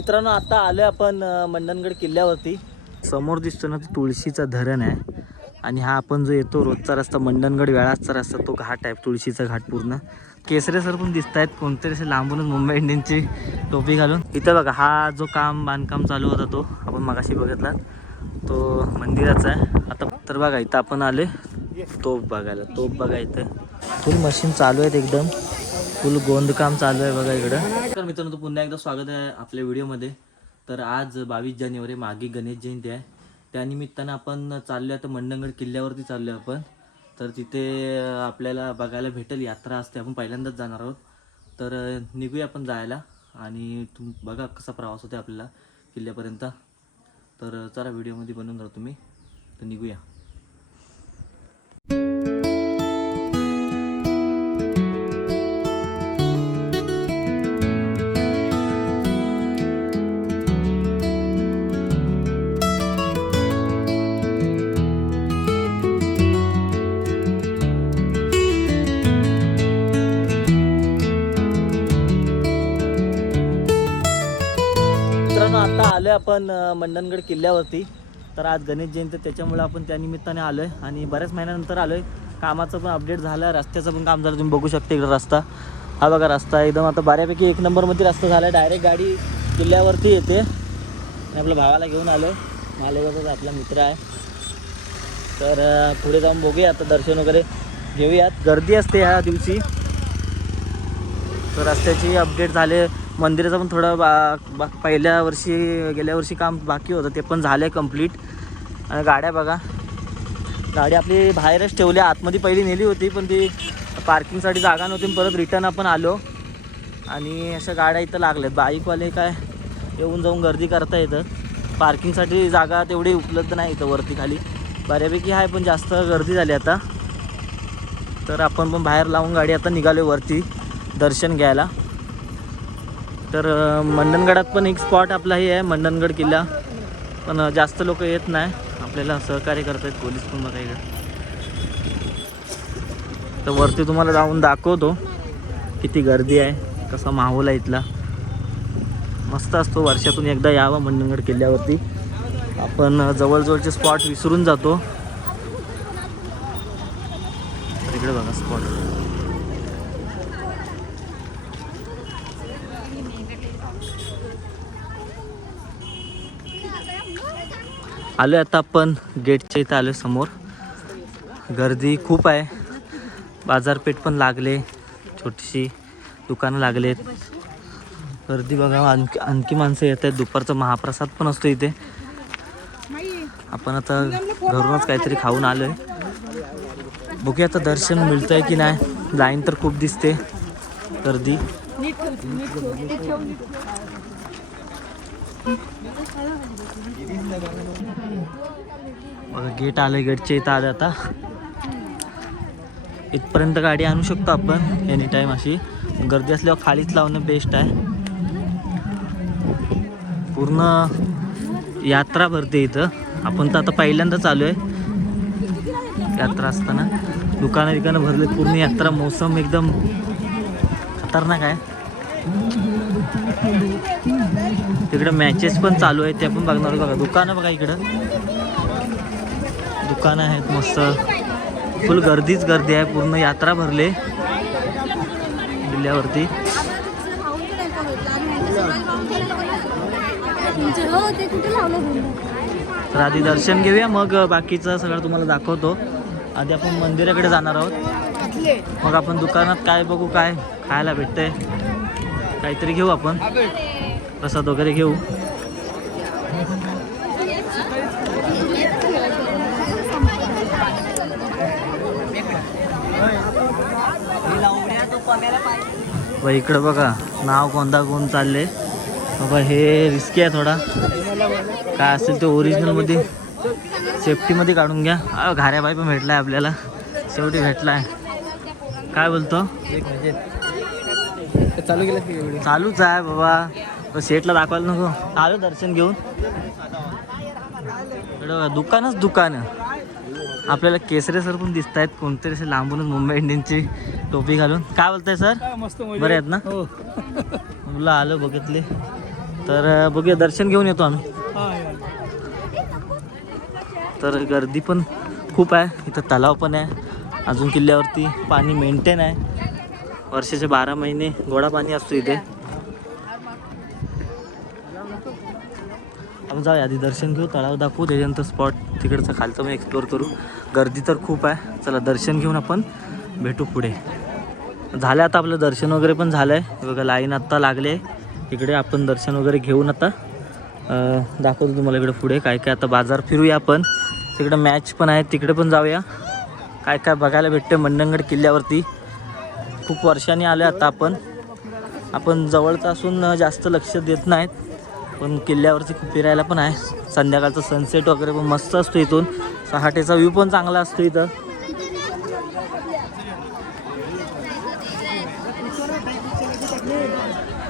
मित्रांनो आता आलोय आपण मंडणगड किल्ल्यावरती. समोर दिसतो ना तो तुळशीचा धरण आहे आणि हा आपण जो येतो रोजचा रस्ता मंडणगड वेळाचा रस्ता तो घाट आहे, तुळशीचा घाट पूर्ण. केसरे सर पण दिसत आहेत कोणतरी असे लांबूनच मुंबई इंडियन्सची टोपी घालून. इथं बघा हा जो बांधकाम चालू होता तो आपण मगाशी बघितला तो मंदिराचा आहे. आता तर बघा इथं आपण आले तोफ बघायला. तोफ बघा इथं फुल मशीन चालू आहेत, एकदम फुल गोंदकाम चालू आहे बघा इकडं. तर मित्रांनो पुन्हा एकदा स्वागत आहे आपल्या व्हिडिओमध्ये. तर आज 22 जानेवारी मागे गणेश जयंती आहे. त्यानिमित्तानं आपण चाललो आहे तर मंडणगड किल्ल्यावरती चाललो आहे आपण. तर तिथे आपल्याला बघायला भेटेल यात्रा असते, आपण पहिल्यांदाच जाणार आहोत. तर निघूया आपण जायला आणि बघा कसा प्रवास होते आपल्याला किल्ल्यापर्यंत. तर चला व्हिडिओमध्ये बनवून राहा तुम्ही. तर निघूया. आता आलोय आपण मंडणगड किल्ल्यावरती. तर आज गणेश जयंती त्याच्यामुळे आपण त्यानिमित्ताने आलोय आणि बऱ्याच महिन्यानंतर आलोय. कामाचं पण अपडेट झालं, रस्त्याचं पण काम झालं. तुम्ही बघू शकता इकडे रस्ता, हा बघा रस्ता एकदम आता बऱ्यापैकी 1 नंबरमध्ये रस्ता झाला आहे. डायरेक्ट गाडी किल्ल्यावरती येते. आपल्या भावाला घेऊन आलो, मालेगावचा आपला मित्र आहे. तर पुढे जाऊन बघूया आता, दर्शन वगैरे घेऊयात. गर्दी असते ह्या दिवशी. तर रस्त्याची अपडेट झाले. मंदिराचं पण थोडं गेल्या वर्षी काम बाकी होतं, ते पण झालं आहे कंप्लीट. आणि गाड्या बघा, गाडी आपली बाहेरच ठेवली. आतमध्ये पहिली नेली होती पण ती पार्किंगसाठी जागा नव्हती. परत रिटर्न आपण आलो आणि अशा गाड्या इथं लागल्यात. बाईकवाले काय येऊन जाऊन गर्दी करता येतं. पार्किंगसाठी जागा तेवढी उपलब्ध नाही इथं. वरती खाली बऱ्यापैकी आहे पण जास्त गर्दी झाली आता. तर आपण पण बाहेर लावून गाडी आता निघालो वरती दर्शन घ्यायला. तर मंडणगडात पण एक स्पॉट आपला हे आहे मंडणगड किल्ला, पण जास्त लोक येत नाही. आपल्याला सहकार्य करत आहेत पोलीस पण बघा इकडे. तर वरती तुम्हाला जाऊन दाखवतो किती गर्दी आहे, कसा माहोल आहे इथला. मस्त असतो, वर्षातून एकदा यावं मंडणगड किल्ल्यावरती. आपण जवळजवळचे स्पॉट विसरून जातो. तर इकडे बघा स्पॉट. आलो आता आपण गेटच्या इथं आलो. समोर गर्दी खूप आहे. बाजारपेठ पण लागले, छोटीशी दुकानं लागलेत. गर्दी बघा, आणखी माणसं येत आहेत. दुपारचा महाप्रसाद पण असतो इथे. आपण आता घरूनच काहीतरी खाऊन आलो आहे. बघूया आता दर्शन मिळतंय की नाही. लाईन तर खूप दिसते, गर्दी. बघा गेट आलं, गेटच्या इथं आलं. आता इथपर्यंत गाडी आणू शकतो आपण एनी टाईम. अशी गर्दी असल्यावर खालीच लावणं बेस्ट आहे. पूर्ण यात्रा भरते इथं. आपण तर आता पहिल्यांदाच आलो आहे यात्रा असताना. दुकानं भरले पूर्ण. यात्रा मोसम एकदम खतरनाक आहे. तिकडे मॅचेस पण चालू आहेत, ते आपण बघणार. बघा दुकानं बघा, इकडं दुकानं आहेत मस्त. फुल गर्दीच गर्दी आहे. पूर्ण यात्रा भरले किल्ल्यावरती. तर आधी दर्शन घेऊया, मग बाकीचं सगळं तुम्हाला दाखवतो. आधी आपण मंदिराकडे जाणार आहोत, मग आपण दुकानात काय बघू, काय खायला भेटतंय काहीतरी घेऊ. आपण प्रसाद वगैरे घेऊ. बाबा इकडं बघा नाव कोणता कोण चालले बाबा. हे रिस्की आहे थोडा. काय असेल ते ओरिजिनलमध्ये सेफ्टीमध्ये काढून घ्या. घाऱ्याबाई पण भेटलाय आपल्याला, शेवटी भेटलाय. काय बोलतो? चालू केलं? चालूच आहे बाबा, सेटला दाखवायला नको. आलो दर्शन घेऊन. दुकानच दुकान. आपल्याला केसरे सर पण दिसत आहेत कोणतरी असे लांबूनच मुंबई इंडियन्सची टोपी घालून. काय बोलताय सर? मस्त बरे आहेत ना? मुलं आलो बघितले. तर बघूया, दर्शन घेऊन येतो आम्ही. तर गर्दी पण खूप आहे इथं, तलाव पण आहे अजून किल्ल्यावरती, पाणी मेंटेन आहे, वर्षाचे 12 महिने गोडा पाणी असतो इथे. आपण जाऊया, आधी दर्शन घेऊ, तलाव दाखवू, त्याच्यानंतर स्पॉट तिकडचं खालचं मग एक्सप्लोअर करू. गर्दी तर खूप आहे, चला दर्शन घेऊन आपण भेटू पुढे. झालं आता आपलं दर्शन वगैरे पण झालं आहे बघा, लाईन आत्ता लागली आहे इकडे. आपण दर्शन वगैरे घेऊन आता दाखवतो तुम्हाला इकडे पुढे काय काय. आता बाजार फिरूया आपण, तिकडे मॅच पण आहे, तिकडे पण जाऊया, काय काय बघायला भेटते मंडणगड किल्ल्यावरती. खूप वर्षांनी आले आता आपण जवळचं असून जास्त लक्ष देत नाहीत, पण किल्ल्यावरती खूप फिरायला पण आहे. संध्याकाळचा सनसेट वगैरे पण मस्त असतो इथून, पहाटेचा व्ह्यू पण चांगला असतो इथं.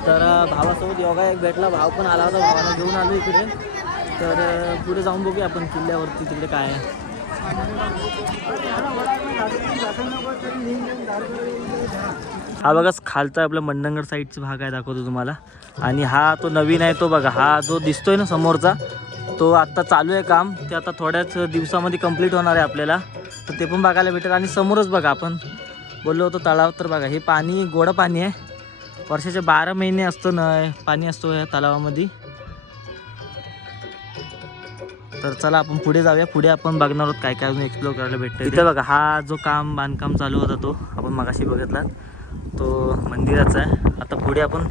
तर भावासोबत योगा एक भेटला, भाव पण आला होता, भावाला घेऊन आलो इकडे. तर पुढे जाऊन बघूया आपण किल्ल्यावरती तिकडे काय आहे. हा बघा खालचा आपल्या मंडणगड साईडचा भाग आहे, दाखवतो तुम्हाला. आणि हा तो नवीन आहे तो बघा, हा जो दिसतोय ना समोरचा, तो आत्ता चालू आहे काम, ते आता थोड्याच दिवसामध्ये कंप्लीट होणार आहे आपल्याला, तर ते पण बघायला भेटेल. आणि समोरच बघा आपण बोललो होतो तलाव, तर बघा हे पाणी गोडं पाणी आहे, वर्षाचे 12 महिने असतं ना पाणी असतो या तलावामध्ये. तर चला आपण पुढे जाऊया, पुढे आपण बघणार आहोत काय काय अजून एक्सप्लोर करायला भेटतं. इथं बघा हा जो बांधकाम चालू होता तो आपण मगाशी बघितला, तो मंदिराचा आहे. आता पुढे आपण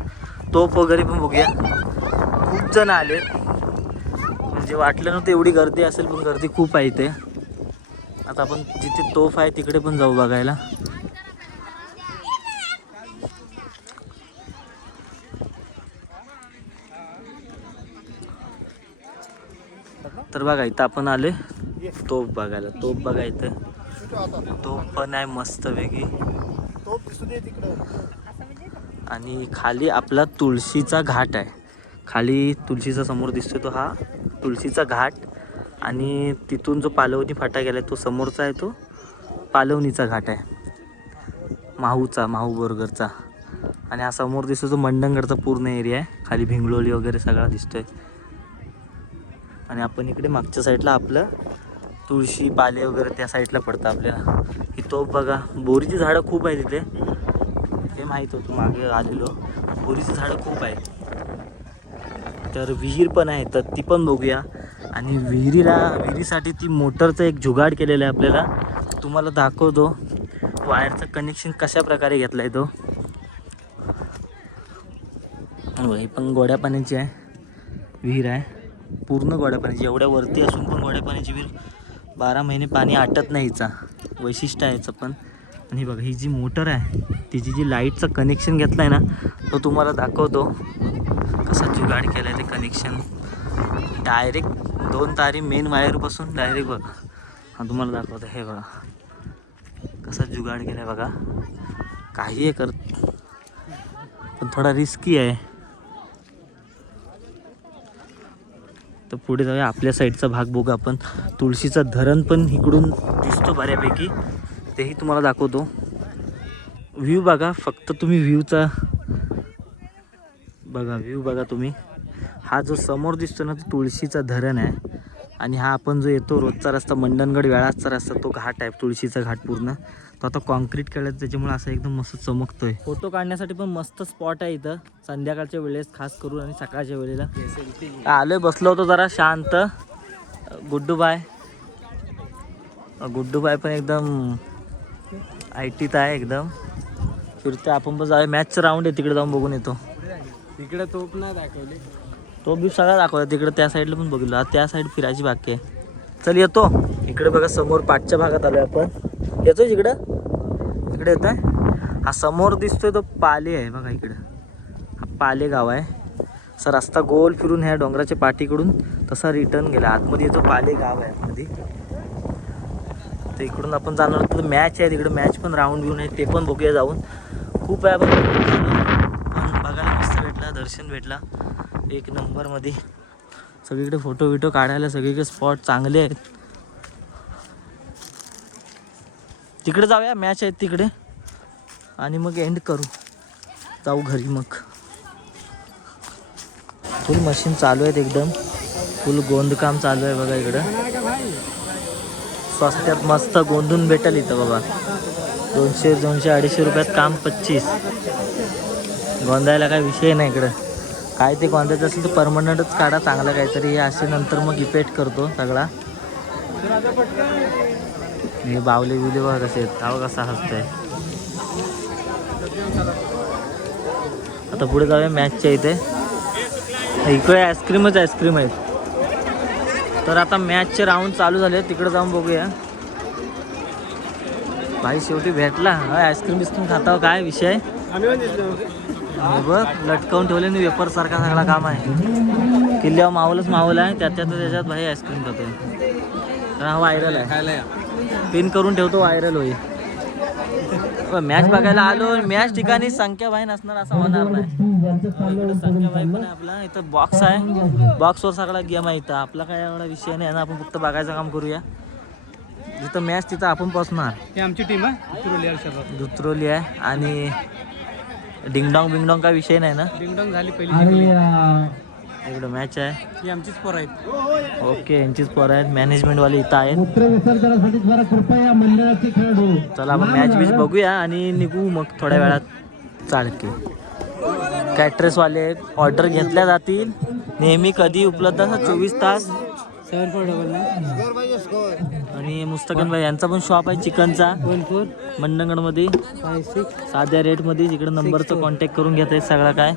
तोफ वगैरे पण बघूया. खूप जण आले, म्हणजे वाटलं नव्हतं एवढी गर्दी असेल, पण गर्दी खूप आहे इथे. आता आपण जिथे तोफ आहे तिकडे पण जाऊ बघायला. तर बघा इथं आपण आले तोफ बघायला, तोफ बघा इथं तोफ पण आहे मस्त वेगळी. आणि खाली आपला तुळशीचा घाट आहे, खाली तुळशीचा समोर दिसतो तो हा तुळशीचा घाट. आणि तिथून जो पालवणी फाटा गेला तो समोरचा आहे, तो पालवणीचा घाट आहे, माहू बोरगरचा. आणि हा समोर दिसतो तो मंडणगडचा पूर्ण एरिया आहे, खाली भिंगलोली वगैरे सगळा दिसतोय. आणि आपण इकडे मागच्या साईडला आपलं तुळशी पाले वगैरे त्या साईडला पडतं आपल्याला. ही तोफ बघा, बोरीची झाडं खूप आहे तिथे, हे माहीत होतं मागे आलेलो, बोरीची झाडं खूप आहेत. तर विहीर पण आहे, तर ती पण बघूया. आणि विहिरीसाठी ती मोटरचं एक जुगाड केलेलं आहे आपल्याला, तुम्हाला दाखवतो. वायरचं कनेक्शन कशा प्रकारे घेतलं आहे तो. हे पण गोड्या पाण्याची आहे विहीर आहे, पूर्ण गोड्या पाण्याची, एवढ्या वरती असून पण गोड्या पाण्याची विहीर, 12 महिने पाणी आटत नाही, हिचा वैशिष्ट्य आहे याचं पण. आणि बघा ही जी मोटर आहे तिची जी लाईटचं कनेक्शन घेतलं आहे ना, तो तुम्हाला दाखवतो कसा जुगाड केला आहे. ते कनेक्शन डायरेक्ट 2 तारी मेन वायरपासून डायरेक्ट बघा, हा तुम्हाला दाखवतो, हे बघा कसा जुगाड केला आहे बघा. काही आहे करत, पण थोडा रिस्की आहे. तर पुढे जाऊया, आपल्या साईडचा भाग बघू आपण. तुळशीचा धरण पण इकडून दिसतो बऱ्यापैकी, तेही तुम्हाला दाखवतो. व्ह्यू बघा, फक्त तुम्ही व्ह्यूचा बघा, व्ह्यू बघा तुम्ही. हा जो समोर दिसतो ना तो तुळशीचा धरण आहे. आणि हा आपण जो येतो रोजचा रस्ता मंडणगड वेळाचा रस्ता, तो घाट आहे तुळशीचा घाट पूर्ण, तो आता कॉन्क्रीट केला, त्याच्यामुळे असं एकदम मस्त चमकतोय. फोटो काढण्यासाठी पण मस्त स्पॉट आहे इथं, संध्याकाळच्या वेळेस खास करून आणि सकाळच्या वेळेला. आलोय, बसलो होतो जरा शांत. गुड्डू बाय पण एकदम आयटीत आहे एकदम, फिरतोय. आपण पण जाऊया, मॅचचं राऊंड आहे तिकडे, जाऊन बघून येतो. तिकडे तोप नाही दाखवली, तो बी सगळा दाखवला तिकडे, त्या साईडला पण बघितलं, त्या साईड फिरायची बाकी आहे. चल येतो इकडे बघा, समोर पाठच्या भागात आलोय आपण. येतोय इकडं, इकडे येतोय. हा समोर दिसतोय तो पाले आहे बघा, इकडं हा पाले गाव आहे. असा रस्ता गोल फिरून ह्या डोंगराच्या पाठीकडून तसा रिटर्न गेला, आतमध्ये येतो पाले गाव आहे आतमध्ये. तर इकडून आपण जाणार होतो, मॅच आहे तिकडे, मॅच पण राऊंड घेऊन आहे, ते पण बघूया जाऊन. खूप आहे पण बघायला मस्त भेटला, दर्शन भेटला एक नंबरमध्ये. सगळीकडे फोटो काढायला सगळीकडे स्पॉट चांगले आहेत. तिकडे जाऊया, मॅच आहेत तिकडे, आणि मग एंड करू, जाऊ घरी मग. फुल मशीन चालू आहेत एकदम. फुल गोंदकाम चालू आहे बघा इकडं. स्वस्त्यात मस्त गोंदून भेटेल इथं बाबा. 200 250 रुपयात काम 25. गोंदायला काय विषय नाही इकडं. काय ते गोंदायचं असेल तर परमनंटच काढा चांगलं काहीतरी. हे असे नंतर मग इफेक्ट करतो सगळा. हे बावले बिवले बघा कसे आहेत. हा कसा हसतंय. आता पुढे जाऊया मॅचच्या इथे. इकडे आईस्क्रीम आहेत. तर आता मॅचचे राऊंड चालू झाले. तिकडे जाऊन बघूया. भाई शेवटी भेटला. आईस्क्रीम खाता काय विषय. बघ लटकावून ठेवले नाही वेपर सारखा सगळा काम आहे. किल्ल्यावर मावल आहे. त्याच्यात भाई आईस्क्रीम खातोय. तर हा व्हायरल आहे. पिन करून ठेवतो व्हायरल होईल. मॅच बघायला आलो. मॅच ठिकाणी संख्या भाई नसणार असं होणार नाही. संख्या भाई पण आहे आपला. इथं बॉक्स आहे. बॉक्सवर सगळा गेम आहे. इथं आपला काय एवढा विषय नाही ना. आपण फक्त बघायचं काम करूया. जिथं मॅच तिथं आपण पोचणार. ही आमची टीम आहे दुत्रोली आहे. आणि डिंगडॉंग बिंगडॉंग काय विषय नाही ना. डिंगडॉंग झाली पहिली. इकडं मॅच आहे. ही आमचीच पोरं आहेत. ओके यांचीच पोरं आहेत. मॅनेजमेंटवाले इथं आहेत. चला आपण मॅच बीच बघूया आणि निघू मग थोड्या वेळात. चालके कॅटरेसवाले ऑर्डर घेतल्या जातील. नेहमी कधी उपलब्ध असतात 24 तास. 7499 आणि मुस्तकीन भाई यांचा पण शॉप आहे चिकनचा 14 मंडणगडमध्ये. 56 साध्या रेटमध्ये. इकडे नंबरचा कॉन्टॅक्ट करून घेता येईल सगळा काय.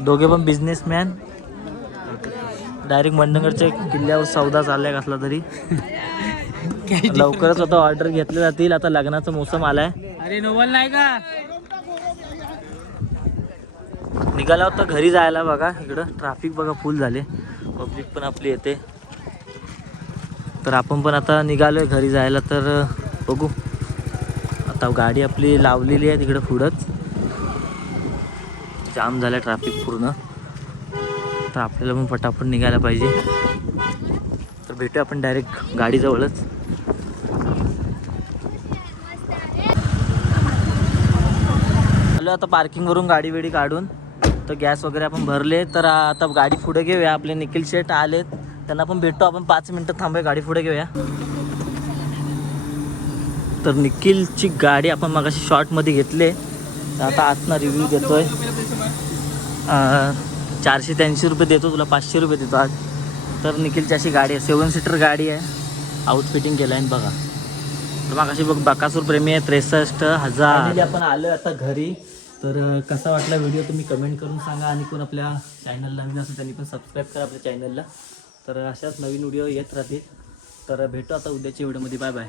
दोघे पण बिझनेसमॅन. डायरेक्ट मंडणगडच्या किल्ल्यावर सौदा चाललाय कसला तरी. लवकरच आता ऑर्डर घेतले जातील. आता लग्नाचा मोसम आलाय. अरे नोबल नाही का. निघाला होता घरी जायला बघा. इकडं ट्रॅफिक बघा फुल झाले. पब्लिक पण आपली येते. तर आपण पण आता निघालोय घरी जायला. तर बघू आता गाडी आपली लावलेली आहे तिकडं पुढंच. जाम झालं ट्रॅफिक पूर्ण. तर आपल्याला पण पटापट निघायला पाहिजे. तर भेटूया आपण डायरेक्ट गाडीजवळच. आलो आता पार्किंगवरून गाडी वेडी काढून. तर गॅस वगैरे आपण भरले. तर आता गाडी पुढे घेऊया. आपले निखिल शेट आलेत. त्यांना पण भेटतो आपण. 5 मिनटं थांबूया. गाडी पुढे घेऊया. तर निखिलची गाडी आपण मगाशी शॉर्टमध्ये घेतले. तर आता आतनं रिव्ह्यू देतोय. 480 रुपये देतो तुला. 500 रुपये देतो आज. तर निखिलची अशी गाडी आहे. 7 सीटर गाडी आहे. आउटफिटिंग केलं आहे बघा. तर मगाशी बघ बकासूर प्रेमी आहे. 63,000. आपण आलो आता घरी. तर कसा वाटला व्हिडिओ तुम्ही कमेंट करून सांगा. आणि कोण आपल्या चॅनलला नवीन असेल त्यांनी पण सबस्क्राईब करा आपल्या चॅनलला. तर अशाच नवीन व्हिडिओ येत राहतील. तर भेटू आता उद्याच्या व्हिडिओमध्ये. Bye bye.